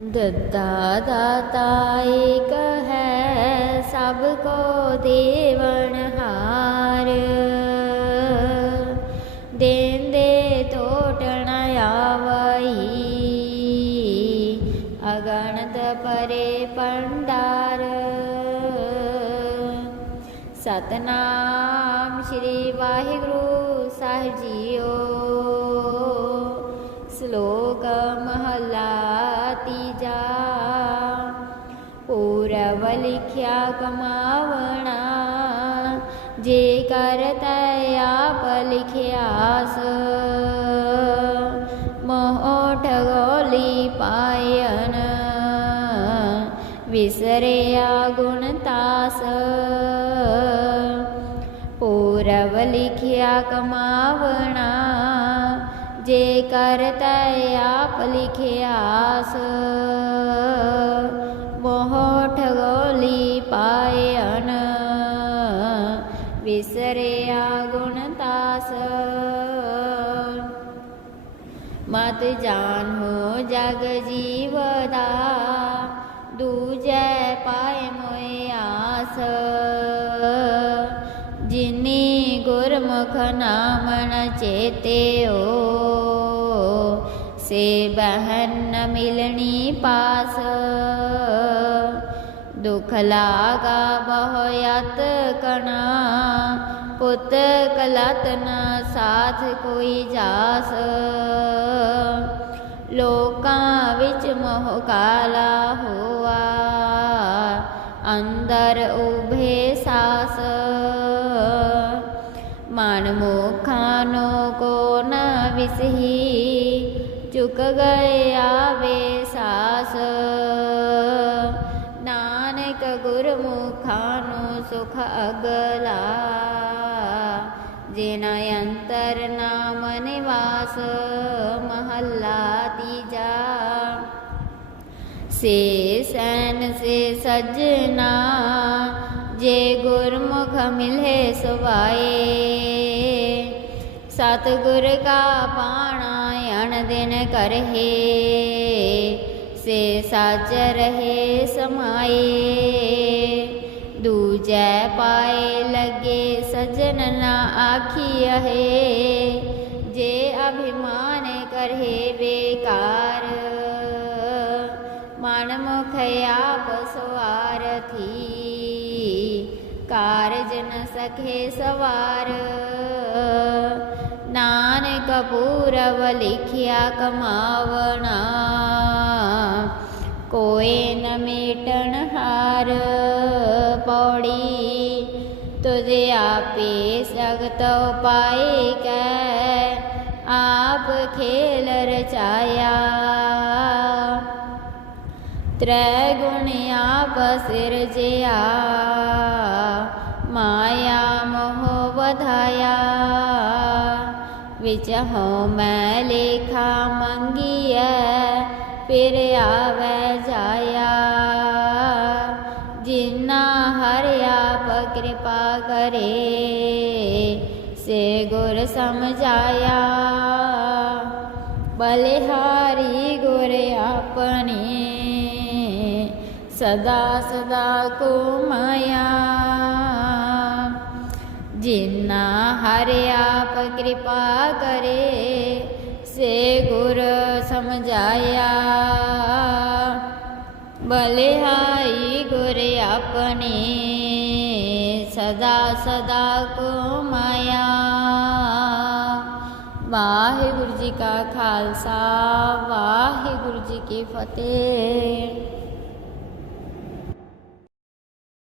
ਦੱਦਾ ਦਾਤਾ ਏਕ ਹੈ ਸਭ ਕੋ ਦੇਵਨ ਹਾਰ ਦੇਨ ਦੇ ਟੋਟਣ ਆਵਈ ਅਗਣਤ ਪਰੇ ਪੰਡਾਰ ਸਤਨਾਮ ਸ੍ਰੀ ਵਾਹਿਗੁਰੂ ਸਾਹਿਬ ਜੀਓ ਸ਼ਲੋਕ ਪੂਰਵ ਲਿਖਿਆ ਕਮਾਵਣਾ ਜੇ ਕਰਤੈ ਆਪ ਲਿਖਿਆਸ ਮੋਹ ਠਗੋਲੀ ਪਾਇਨ ਵਿਸਰਿਆ ਗੁਣ ਤਾਸ ਪੂਰਵ ਲਿਖਿਆ ਕਮਾਵਣਾ ਜੇ ਕਰਤੈ ਆਪ ਲਿਖਿਆਸ ਪਾਇਨ ਵਿਸਰਿਆ ਗੁਣ ਤਾਸ। ਮਤ ਜਾਣੋ ਜਗ ਜੀਵਦਾ ਦੂਜੈ ਪਾਏ ਮੋਇ ਆਸ। ਜਿਨੀ ਗੁਰਮੁਖ ਨਾਮ ਚੇਤੇ ਓ ਸੇ ਬਹਨ ਨ ਮਿਲਣੀ ਪਾਸ ਦੁਖ ਲਾਗਾ ਬਹੁ ਯਤ ਕਣਾ ਪੁੱਤ ਕਲਤ ਨ ਸਾਥ ਕੋਈ ਜਾਸ ਲੋਕਾਂ ਵਿੱਚ ਮੋਹ ਕਾਲਾ ਹੋਆ ਅੰਦਰ ਉਭੇ ਸਾਸ ਮਨ ਮੁਖਾਨੋ ਕੋ ਨ ਵਿਸਹੀ ਚੁਕ ਗਏ ਆਵੇ ਸਾਸ। ਨਾਨਕ ਗੁਰਮੁਖਾਂ ਨੂੰ ਸੁਖ ਅਗਲਾ, ਜਿਨ ਅੰਤਰ ਨਾਮ ਨਿਵਾਸ ਮਹੱਲਾ ਤੀਜਾ। ਸੇ ਸੈਨ ਸੇ ਸਜਣਾ, ਜੇ ਗੁਰਮੁਖ ਮਿਲੇ ਸੁਭਾਏ। ਸਤਿਗੁਰ ਕਾ ਪਾਣਾ ਦਿਨ ਕਰਹੇ, ਸੇ ਸਾਚ ਰਹੇ ਸਮਾਏ। ਦੂਜੈ ਪਾਏ ਲਗੇ ਸਜਨ ਨਾ ਆਖੀਐ, ਜੇ ਅਭਿਮਾਨ ਕਰਹਿ ਬੇਕਾਰ। ਮਨ ਮੁਖ ਆਪ ਸਵਾਰਥੀ ਕਾਰਜ ਨ ਸਖੇ ਸਵਾਰ। ਨਾਨਕ ਪੂਰਵ ਲਿਖਿਆ ਕਮਾਵਣਾ ਕੋਏ ਨ ਮੇਟਣ ਹਾਰ ਪੌੜੀ ਤੁਝੇ ਆਪੇ ਸਗਤ ਉਪਾਏ ਕੈ ਆਪ ਖੇਲ ਰਚਾਇਆ ਤ੍ਰੈ ਗੁਣ ਆਪ ਸਿਰਜਿਆ ਮਾਇਆ ਮੋਹ ਵਧਾਇਆ ਵਿੱਚ ਹਉ ਮੈਂ ਲੇਖਾ ਮੰਗੀਐ, ਫਿਰ ਆਵੈ ਜਾਇਆ। ਜਿਨਾ ਹਰ ਆਪ ਕਿਰਪਾ ਕਰੇ, ਸੇ ਗੁਰ ਸਮਝਾਇਆ। ਬਲਿਹਾਰੀ ਗੁਰ ਆਪਣੇ, ਸਦਾ ਸਦਾ ਕੋ ਮਾਇਆ ਜਿਨਾ ਹਰ ਆਪ ਕਿਰਪਾ ਕਰੇ, ਸੇ ਗੁਰ ਸਮਝਾਇਆ। ਬਲਿਹਾਈ ਗੁਰ ਆਪਣੇ, ਸਦਾ ਸਦਾ ਕੋ ਮਾਇਆ ਵਾਹਿਗੁਰੂ ਜੀ ਕਾ ਖਾਲਸਾ, ਵਾਹਿਗੁਰੂ ਜੀ ਕੀ ਫਤਿਹ।